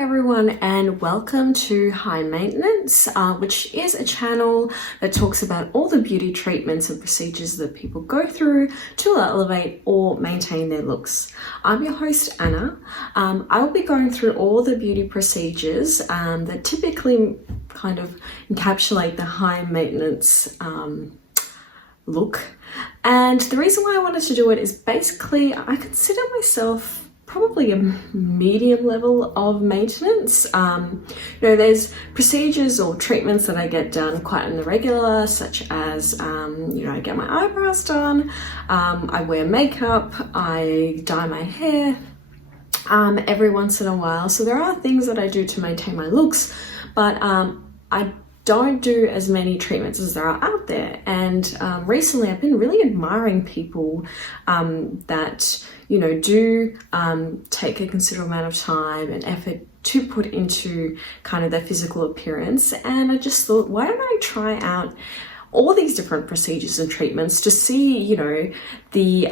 everyone, and welcome to High Maintenance, which is a channel that talks about all the beauty treatments and procedures that people go through to elevate or maintain their looks. I'm your host, Anna. I will be going through all the beauty procedures that typically kind of encapsulate the high maintenance look. And the reason why I wanted to do it is basically I consider myself probably a medium level of maintenance. There's procedures or treatments that I get done quite on the regular, such as, I get my eyebrows done, I wear makeup, I dye my hair every once in a while. So there are things that I do to maintain my looks, but I don't do as many treatments as there are out there. And recently I've been really admiring people that do take a considerable amount of time and effort to put into kind of their physical appearance. And I just thought, why don't I try out all these different procedures and treatments to see, the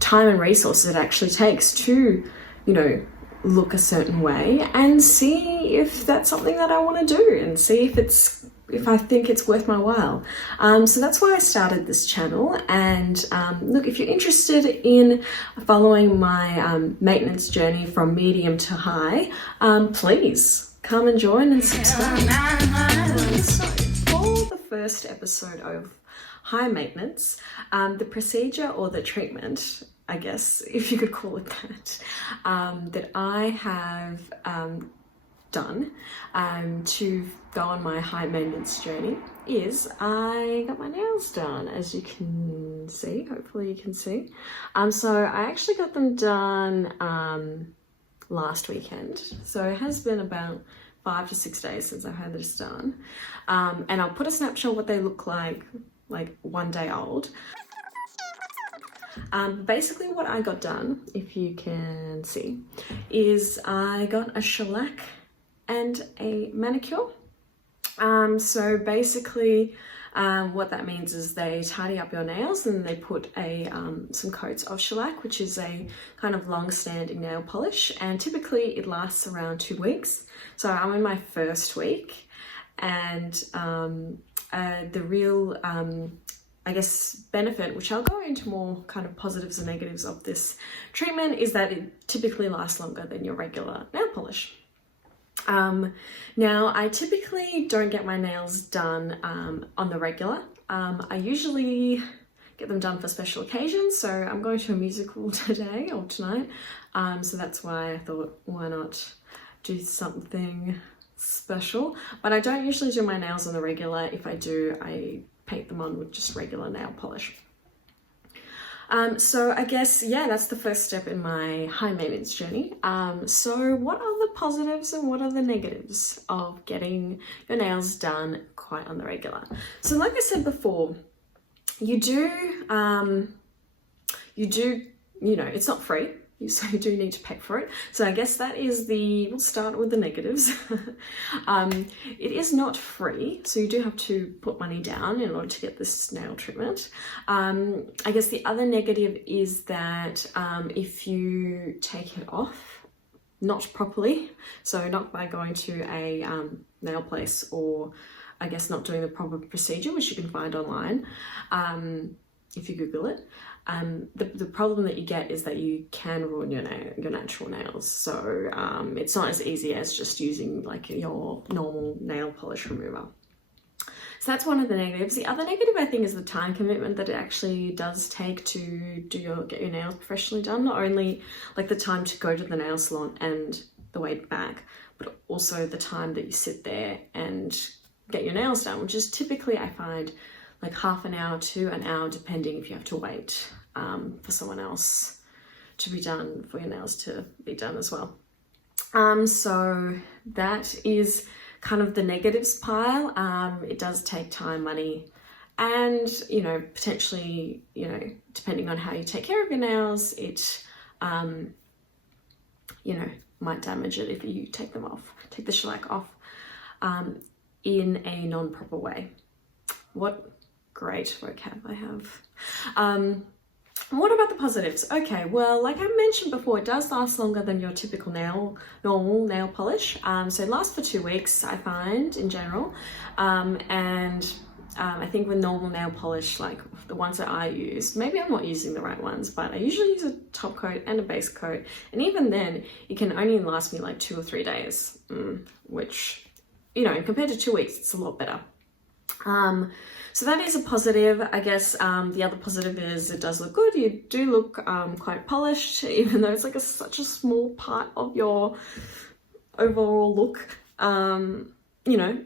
time and resources it actually takes to, look a certain way, and see if that's something that I want to do, and see if I think it's worth my while. So that's why I started this channel. And look, if you're interested in following my maintenance journey from medium to high, please come and join and subscribe. So for the first episode of High Maintenance, the procedure or the treatment, I guess, if you could call it that, that I have done to go on my high maintenance journey is I got my nails done, as you can see. Hopefully you can see. So I actually got them done last weekend. So it has been about 5 to 6 days since I've had this done. And I'll put a snapshot of what they look like 1 day old. Basically what I got done, if you can see, is I got a shellac and a manicure. So basically what that means is they tidy up your nails and they put some coats of shellac, which is a kind of long-standing nail polish, and typically it lasts around 2 weeks. So I'm in my first week, and the real benefit, which I'll go into more kind of positives and negatives of this treatment, is that it typically lasts longer than your regular nail polish. Now, I typically don't get my nails done on the regular. I usually get them done for special occasions. So I'm going to a musical today or tonight. So that's why I thought, why not do something special? But I don't usually do my nails on the regular. If I do, I paint them on with just regular nail polish. So I guess, that's the first step in my high maintenance journey. So what are the positives and what are the negatives of getting your nails done quite on the regular? So like I said before, it's not free. So you do need to pay for it. So I guess we'll start with the negatives. It is not free, so you do have to put money down in order to get this nail treatment. I guess the other negative is that if you take it off, not properly, so not by going to a nail place, or I guess not doing the proper procedure, which you can find online, if you Google it. The problem that you get is that you can ruin your natural nails. So it's not as easy as just using your normal nail polish remover. So that's one of the negatives. The other negative, I think, is the time commitment that it actually does take to get your nails professionally done. Not only the time to go to the nail salon and the wait back, but also the time that you sit there and get your nails done, which is typically, I find, half an hour to an hour, depending if you have to wait for someone else to be done, for your nails to be done as well. So that is kind of the negatives pile. It does take time, money, and potentially, depending on how you take care of your nails, it might damage it if you take the shellac off in a non-proper way. What great vocab I have. What about the positives? Okay, well, like I mentioned before, it does last longer than your typical normal nail polish. So it lasts for 2 weeks, I find, in general. I think with normal nail polish, like the ones that I use, maybe I'm not using the right ones, but I usually use a top coat and a base coat. And even then, it can only last me like 2 or 3 days, which, you know, compared to 2 weeks, it's a lot better. So that is a positive. I guess the other positive is it does look good. You do look quite polished, even though it's like such a small part of your overall look. You know,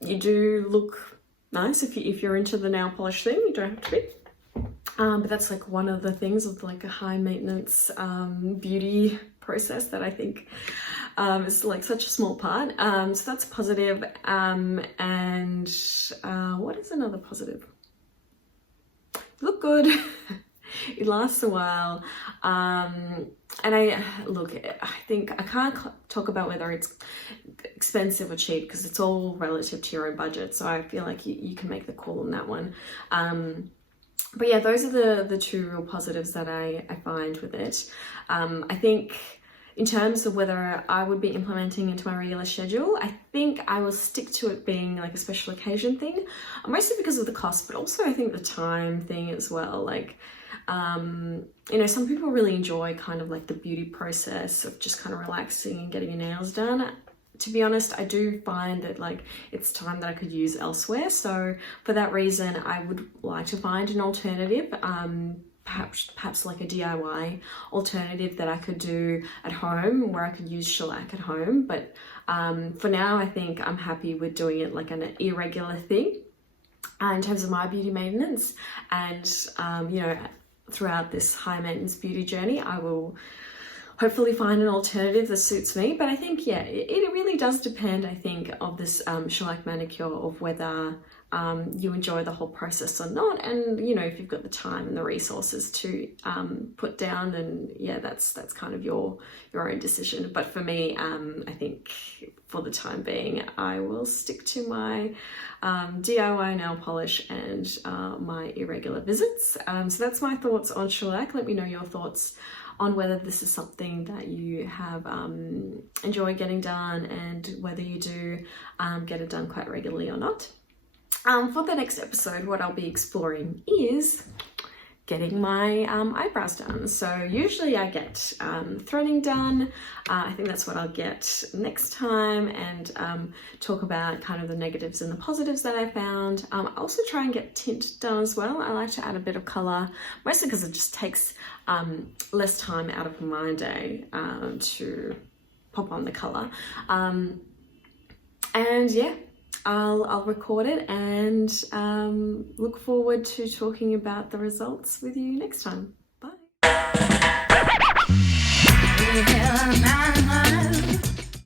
you do look nice if you're into the nail polish thing. You don't have to be. But that's like one of the things of like a high maintenance beauty process that I think is like such a small part. So that's positive. And what is another positive? Look good. It lasts a while. And I think I can't talk about whether it's expensive or cheap because it's all relative to your own budget. So I feel like you can make the call on that one. But yeah, those are the two real positives that I find with it. I think in terms of whether I would be implementing into my regular schedule, I think I will stick to it being like a special occasion thing, mostly because of the cost, but also I think the time thing as well. Like, you know, some people really enjoy kind of like the beauty process of just kind of relaxing and getting your nails done. To be honest, I do find that like it's time that I could use elsewhere. So for that reason, I would like to find an alternative, perhaps like a DIY alternative that I could do at home where I could use shellac at home. But for now, I think I'm happy with doing it like an irregular thing in terms of my beauty maintenance. And, you know, throughout this high maintenance beauty journey, I will hopefully find an alternative that suits me. But I think, yeah, it really does depend, I think, of this shellac manicure, of whether you enjoy the whole process or not. And, you know, if you've got the time and the resources to put down, and yeah, that's kind of your own decision. But for me, I think for the time being, I will stick to my DIY nail polish and my irregular visits. So that's my thoughts on shellac. Let me know your thoughts on whether this is something that you have enjoyed getting done and whether you do get it done quite regularly or not. For the next episode, what I'll be exploring is getting my eyebrows done. So usually I get threading done. I think that's what I'll get next time, and talk about kind of the negatives and the positives that I found. I'll also try and get tint done as well. I like to add a bit of color, mostly because it just takes less time out of my day to pop on the color. And yeah, I'll record it and look forward to talking about the results with you next time. Bye.